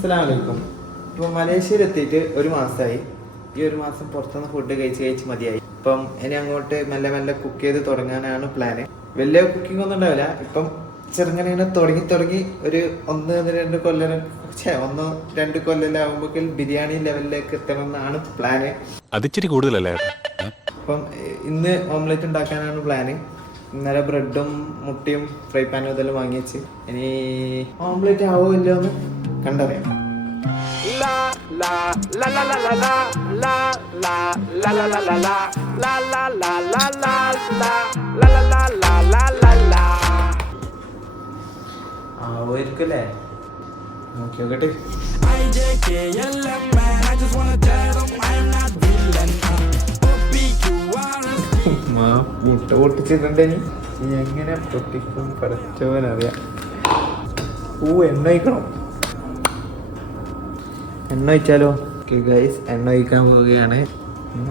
അസ്സലാമലൈക്കും. ഇപ്പോൾ മലേഷ്യയിലെത്തിയിട്ട് ഒരു മാസമായി. ഈ ഒരു മാസം പുറത്തുനിന്ന് ഫുഡ് കഴിച്ച് മതിയായി. ഇപ്പം ഇനി അങ്ങോട്ട് മെല്ലെ മെല്ലെ കുക്ക് ചെയ്ത് തുടങ്ങാനാണ് പ്ലാന്. വലിയ കുക്കിംഗ് ഒന്നും ഉണ്ടാവില്ല. ഇപ്പം ചെറുങ്ങനെ തുടങ്ങി ഒരു 1-2 കൊല്ലമാകുമ്പോൾ ബിരിയാണി ലെവലിലേക്ക് എത്തണം എന്നാണ് പ്ലാന്. അതിച്ചിരി കൂടുതലല്ലേ? അപ്പം ഇന്ന് ഓംലെറ്റ് ഉണ്ടാക്കാനാണ് പ്ലാന്. ഇന്നലെ ബ്രെഡും മുട്ടയും ഫ്രൈ പാനും ഇതെല്ലാം വാങ്ങി വെച്ച് ഇനി ഓംലെറ്റ് ആവോ ഇല്ലോ എന്ന് കണ്ടറിയാം. ആവുമായിരിക്കല്ലേ, നോക്കി നോക്കട്ടെ. മുട്ട പൊട്ടിച്ചിട്ടുണ്ട്. ഇനി എങ്ങനെ പൊട്ടിക്കും പഠിച്ചവനറിയാം. എണ്ണ ഒഴിക്കണം. എണ്ണ ഒഴിച്ചാലോ? ഗൈസ്, എണ്ണ ഒഴിക്കാൻ പോവുകയാണ്.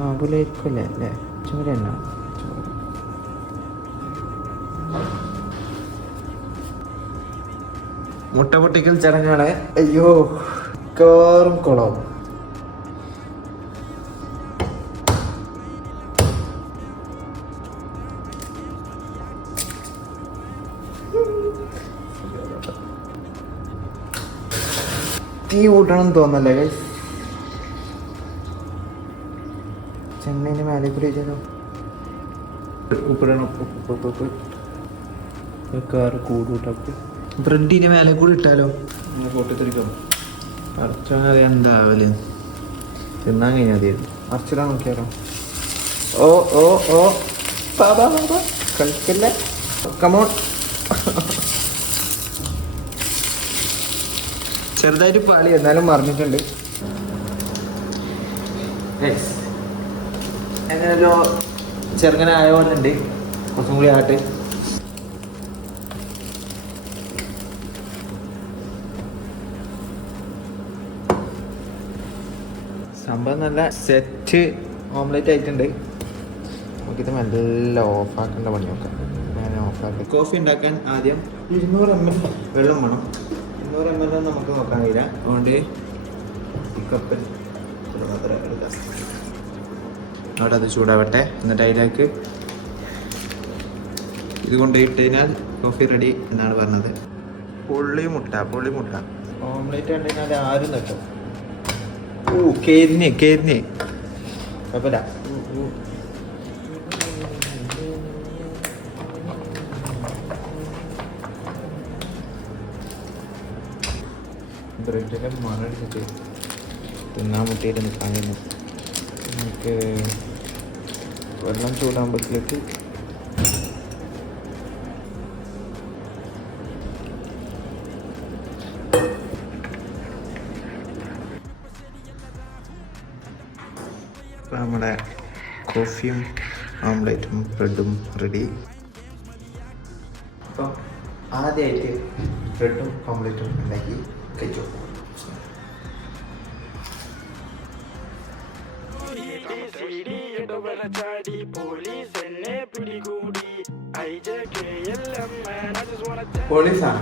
ആവൂലായിരിക്കുമല്ലേ അല്ലേ? ചോരെണ്ണ മുട്ട പൊട്ടിക്കൽ ചടങ്ങാണ്. അയ്യോ, കാറും കുളവും. തീ കൂട്ടണം തോന്നല്ലേ ഗൈസ്? ചെന്നൈന് മേലെ കൂടി വെച്ചാലോ? ഉപ്പിടണം. കാറ് കൂടൂട്ടപ്പ്. ബ്രെഡിന്റെ മേലെ കൂടി ഇട്ടാലോ? പൊട്ടിത്തെറിക്കണം. അറച്ചാൽ എന്താവല് തിന്നാൻ കഴിഞ്ഞാൽ മതിയായിരുന്നു. അറച്ചിടാൻ നോക്കിയാലോ? ഓ കളിക്കല്ലേ, കമോൺ. ചെറുതായിട്ട് പാളി, എന്നാലും മറിഞ്ഞിട്ടുണ്ട്. എങ്ങനെയല്ലോ ചെറുങ്ങനെ ആയ പോലെ ഉണ്ട്. കുറച്ചും കൂടി ആട്ടെ. സംഭവം നല്ല സെറ്റ് ഓംലെറ്റ് ആയിട്ടുണ്ട്. നമുക്കിത് നല്ല ഓഫാക്കേണ്ട പണി നോക്കാം. ഞാൻ ഓഫാക്കി. കോഫി ഉണ്ടാക്കാൻ ആദ്യം 200 ml വെള്ളം വേണം. 200 ml നമുക്ക് നോക്കാൻ കഴിയില്ല. അതുകൊണ്ട് ഈ കപ്പിൽ എടുക്കാം. അവിടെ അത് ചൂടാവട്ടെ. എന്നിട്ട് അതിലേക്ക് ഇത് കൊണ്ടുപോയിട്ട് കഴിഞ്ഞാൽ കോഫി റെഡി എന്നാണ് പറഞ്ഞത്. പുള്ളിമുട്ട ഓംലെറ്റ് ഉണ്ടെങ്കിൽ ആരും നട്ടും. കേരിന് കുഴപ്പമില്ല. ബ്രെഡിൻ്റെ മണടിച്ചിട്ട് തിന്നാൻ മുട്ടിയിട്ട് നിൽക്കാൻ കഴിഞ്ഞു. നമുക്ക് വെള്ളം ചൂടാകുമ്പോഴത്തേക്ക് നമ്മുടെ കോഫിയും ഓംലെറ്റും ബ്രെഡും റെഡി. അപ്പം ആദ്യമായിട്ട് ബ്രെഡും ഓംലെറ്റും ഉണ്ടാക്കി കഴിച്ചു. പോലീസാണ്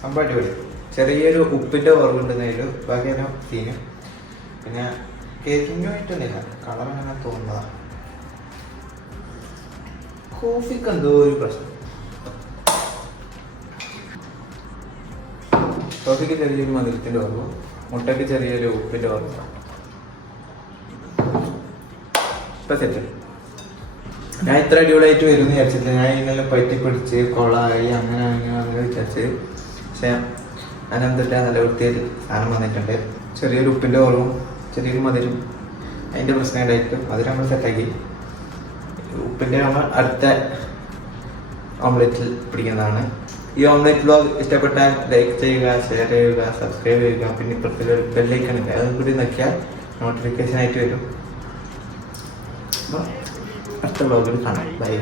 സംഭവം അടിപൊളി. ചെറിയൊരു ഉപ്പിൻ്റെ കുറവുണ്ടെന്നതിൽ ബാക്കിയെല്ലാം സീന്. പിന്നെ കേക്കിങ്ങായിട്ടൊന്നുമില്ല, കളർ അങ്ങനെ തോന്നുന്നതാണ്. കോഫിക്ക് എന്തോ ഒരു പ്രശ്നം. കോഫിക്ക് ചെറിയൊരു മധുരത്തിൻ്റെ കുറവ്, മുട്ടയ്ക്ക് ചെറിയൊരു ഉപ്പിൻ്റെ കുറവ്. ഇപ്പം സെറ്റ്. ഞാൻ ഇത്ര അടിപൊളിയായിട്ട് വരുമെന്ന് വിചാരിച്ചില്ല. ഞാൻ ഇന്നലെ പറ്റിപ്പിടിച്ച് കൊളായി അങ്ങനെ വിചാരിച്ച്. പക്ഷേ അതിനെന്തിട്ടാ നല്ല വൃത്തിയായിട്ട് സാധനം വന്നിട്ടുണ്ട്. ചെറിയൊരു ഉപ്പിൻ്റെ കുറവും ചെറിയൊരു മധുരം, അതിൻ്റെ പ്രശ്നം ഉണ്ടായിട്ട് മധുരം നമ്മൾ സെറ്റാക്കി. ഉപ്പിൻ്റെ നമ്മൾ അടുത്ത ഓംലെറ്റിൽ പിടിക്കുന്നതാണ്. ഈ ഓംലെറ്റ് വ്ലോഗ് ഇഷ്ടപ്പെട്ടാൽ ലൈക്ക് ചെയ്യുക, ഷെയർ ചെയ്യുക, സബ്സ്ക്രൈബ് ചെയ്യുക. പിന്നെ ഇപ്പുറത്തിൽ ഒരു ബെല്ലൈക്കൺ ഉണ്ട്, അതും കൂടി നോക്കിയാൽ നോട്ടിഫിക്കേഷൻ ആയിട്ട് വരും. അപ്പോൾ അടുത്ത വ്ലോഗിൽ കാണാം. ബൈ.